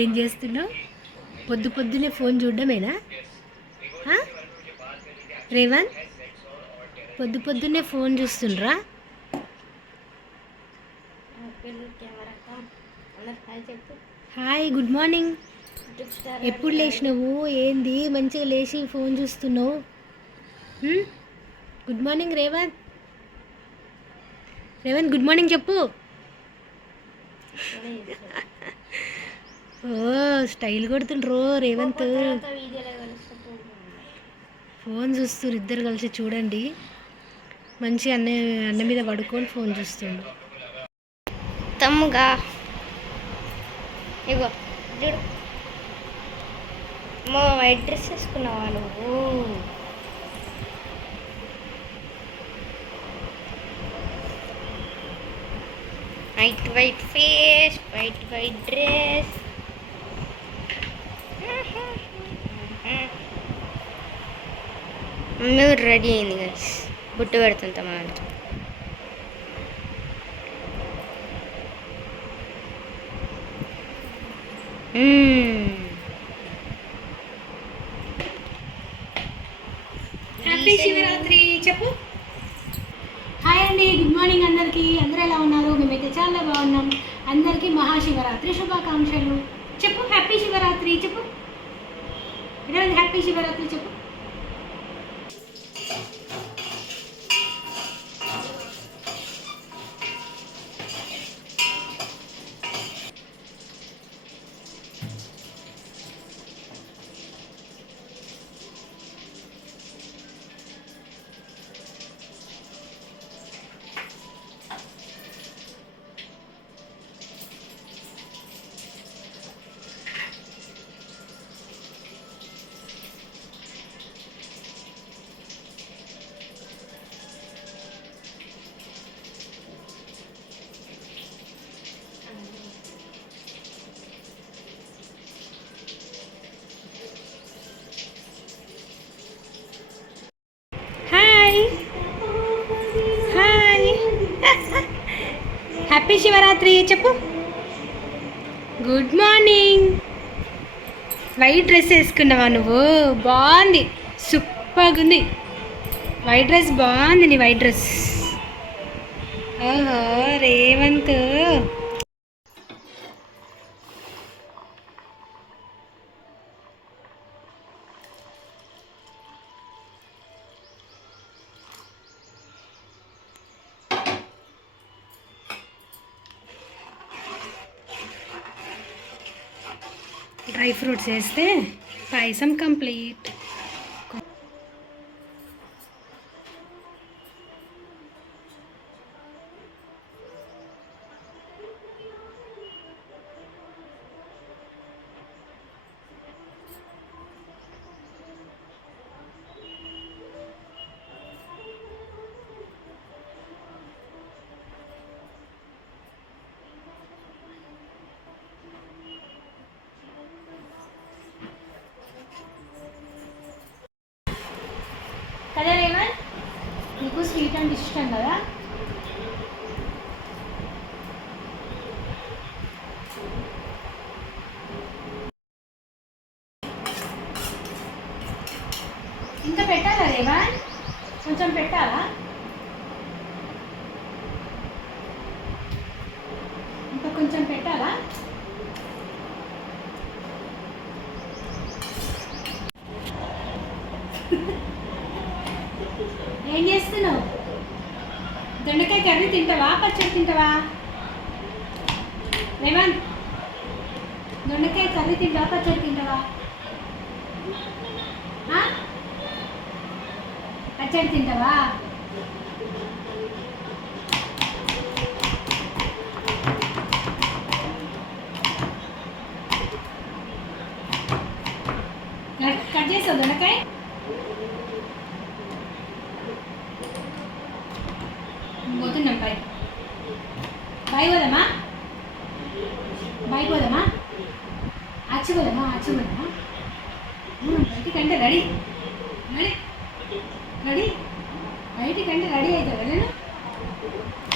ఏం చేస్తున్నావు? పొద్దు పొద్దునే ఫోన్ చూడడమేనా? రేవంత్ పొద్దు పొద్దున్నే ఫోన్ చూస్తుండ్రా? Hi good morning. ఎప్పుడు లేచినావు? ఏంది? మంచిగా లేచి ఫోన్ చూస్తున్నావు? Good morning Revanth Revanth good morning చెప్పు. ఓ స్టైల్ కొడుతుండ్రు రేవంత్. ఫోన్ చూస్తున్నారు ఇద్దరు కలిసి చూడండి. మంచి అన్న అన్న మీద పడుకొని ఫోన్ చూస్తుండు. తమ్ముగా. ఇగో చూడు. మా వైట్ డ్రెస్ వేసుకున్నావా నువ్వు? White white face white white dress మేము రెడీ అయింది గైస్ బుట్టు పెడుతుంది తమ్ముడు హ్యాపీ శివరాత్రి చెప్పు. హాయ్ అండి గుడ్ మార్నింగ్ అందరికీ. అందరూ ఎలా ఉన్నారు? మేమైతే చాలా బాగున్నాం. అందరికీ మహాశివరాత్రి శుభాకాంక్షలు. చెప్పు హ్యాపీ శివరాత్రి చెప్పు. ఎలా హ్యాపీ శివరాత్రి చెప్పు హ్యాపీ చెప్పు. గుడ్ మార్నింగ్ వైట్ డ్రెస్ వేసుకున్నావా నువ్వు? బాగుంది. సూపర్గా ఉంది. వైట్ డ్రెస్ బాగుంది నీ వైట్ డ్రెస్ ఓహో రేవంత్. డ్రై ఫ్రూట్స్ వేస్తే పాయసం కంప్లీట్ కదా రేవంత్ నీకు స్వీట్ అంటే ఇష్టం కదా? ఇంకా పెట్టాలా రేవన్ కొంచెం పెట్టాలా? ఇంకా కొంచెం పెట్టాలా? ఏం చేస్తున్నావు దొండకాయ కర్రీ తింటావా? పచ్చడి తింటావా? రేవంత్ దొండకాయ కర్రీ తింటావా? పచ్చడి తింటావా? ఆ? పచ్చడి తింటావా? ఆచి పోదామా ఆచి పోదామా బయటికంటే రెడీ రెడీ రెడీ బయటికంటే రెడీ అవుతావు కదా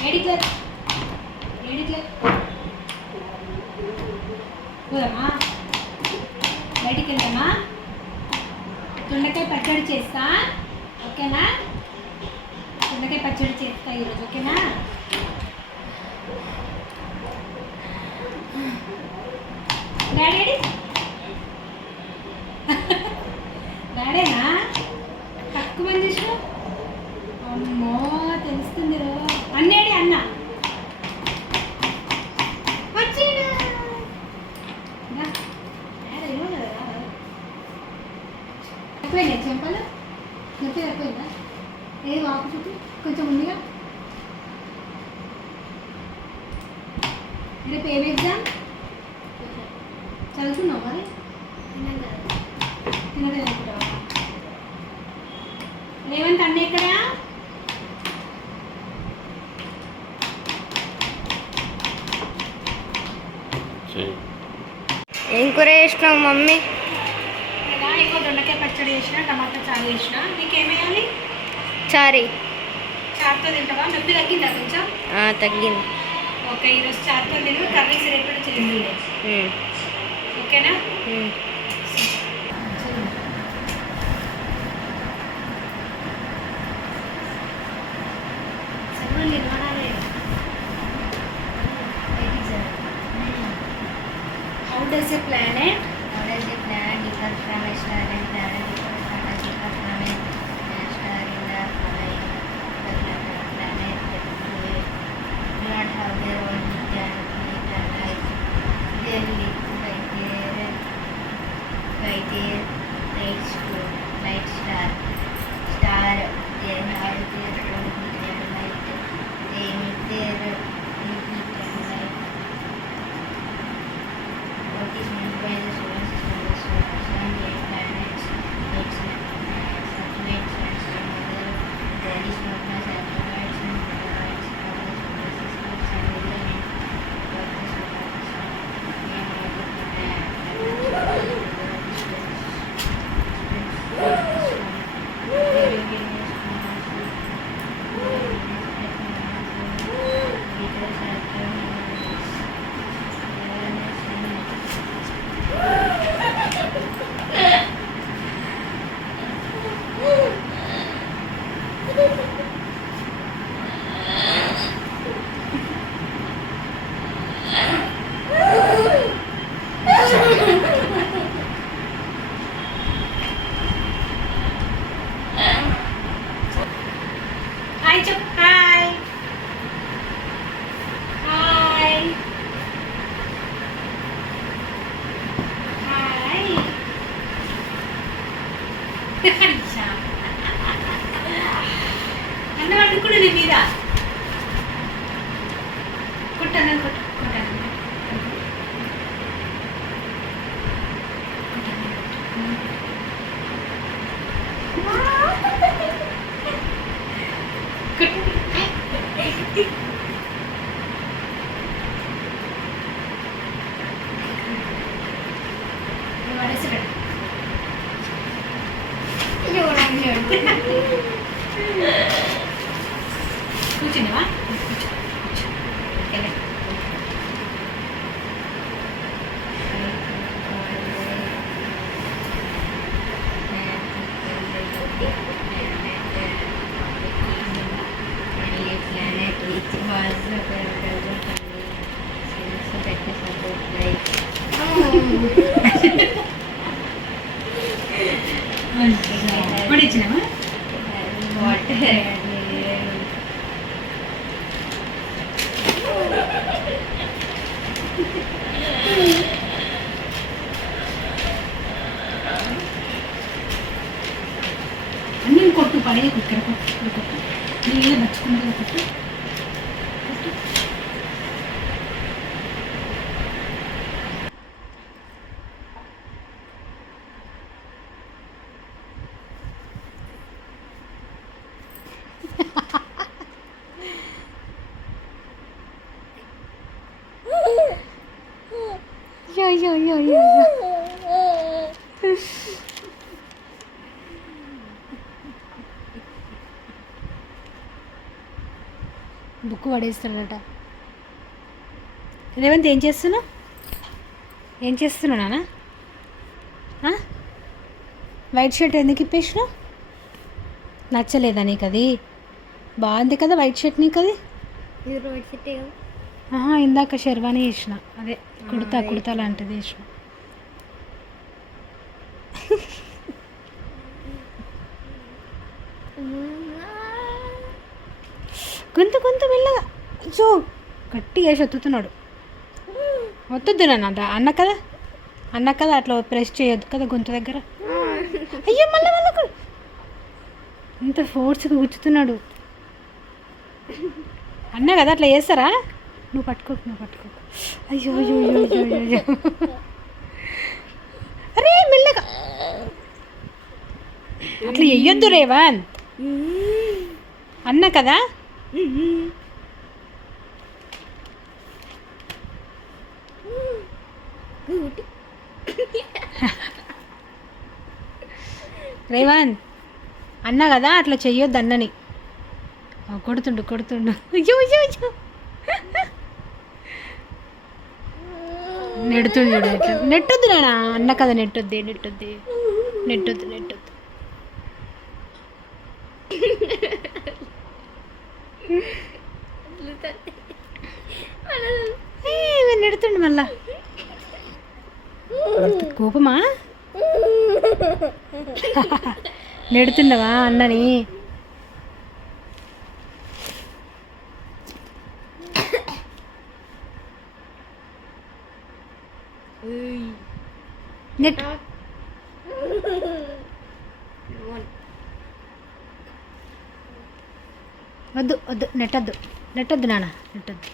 ఏడికి లేదు ఏడికి లేదు పోదామా బయటికి వెళ్దామా దొండకాయ పచ్చడి చేస్తా ఓకేనా దొండకాయ పచ్చడి చేస్తా ఈరోజు ఓకేనా డాడీ డాడేనా తక్కువ మంది చూసిన? అమ్మో తెలుస్తుంది రో. అన్నేడి అన్న? వచ్చిండు. కదా. చెంపలు? నొప్పి అయిపోయిందా? ఏది వాపు చుట్టూ కొంచెం ఉందిగా. రేపు ఏం ఎగ్జామ్ చదువుతున్నావు మరి అనుకుంటావా రేవంత్ అన్న ఎక్కడా? ఏం కూర చేసినావు మమ్మీ? ఇంకో దొండకాయ పచ్చడి చేసిన టమాటా చారు చేసిన. నీకేమేయాలి? చారీ. చారుతో తింటావా? నొప్పి తగ్గిందా కొంచెం? తగ్గింది. ఓకే ఈరోజు చారుతో తిను కర్రీస్ రేపటి చేయండి ఉమ్, ఓకేనా? కుట్టను కుట్టు కుట్టను కుట్టు నువ్వు అడసడు అన్నీ కొట్టు పడే ఇక్కడ కొట్టు ఇక్కడ కొట్టు. నీళ్ళు నచ్చుకుంటే కొట్టు. కొట్టు. Yo. బుక్ పడేస్తాడట. రేవంత్ ఏం చేస్తున్నావు? ఏం చేస్తున్నావు నాన్న? ఆ? వైట్ షర్ట్ ఎందుకు ఇప్పేసినావు? నచ్చలేదా నీకు అది బాగుంది కదా వైట్ షర్ట్ నీకు అది సిటీ ఆహా ఇందాక షెర్వానీ వేసిన అదే కుర్తా కుర్తా లాంటిది వేసిన గొంతు గొంతు మెల్లగా. సో గట్టిగా వేసి ఒత్తుతున్నాడు. ఒత్తుద్దు నాన్న అంట అన్న కదా. అన్న కదా అట్లా ప్రెస్ చేయొద్దు కదా గొంతు దగ్గర. అయ్యో మళ్ళీ మళ్ళీ. ఇంత ఫోర్స్గా గుచ్చుతున్నాడు అన్న కదా అట్లా చేస్తారా? నువ్వు పట్టుకోకు నువ్వు పట్టుకోకు అయ్యో అయ్యో అయ్యో అయ్యో అయ్యో అరే మెల్లగా. అట్లా వెయ్యొద్దు రేవాన్. అన్న కదా? రేవాన్ అన్న కదా అట్లా చెయ్యొద్దు అన్నని. కొడుతుండు కొడుతుండు. అయ్యో అయ్యో అయ్యో. నెడుతుండు చూడు ఎట్లా నెట్టొద్దు నానా అన్న కదా నెట్టొద్ది నెట్టొద్ది. నెట్టొద్దు నెట్టొద్దు. ఏయ్, నెడుతుండు మళ్ళా. కోపమా? నెడుతుండవా అన్నని? నెట్ వద్దు వద్దు నెట్టద్దు నెట్టద్దు నాన్న నెట్టద్దు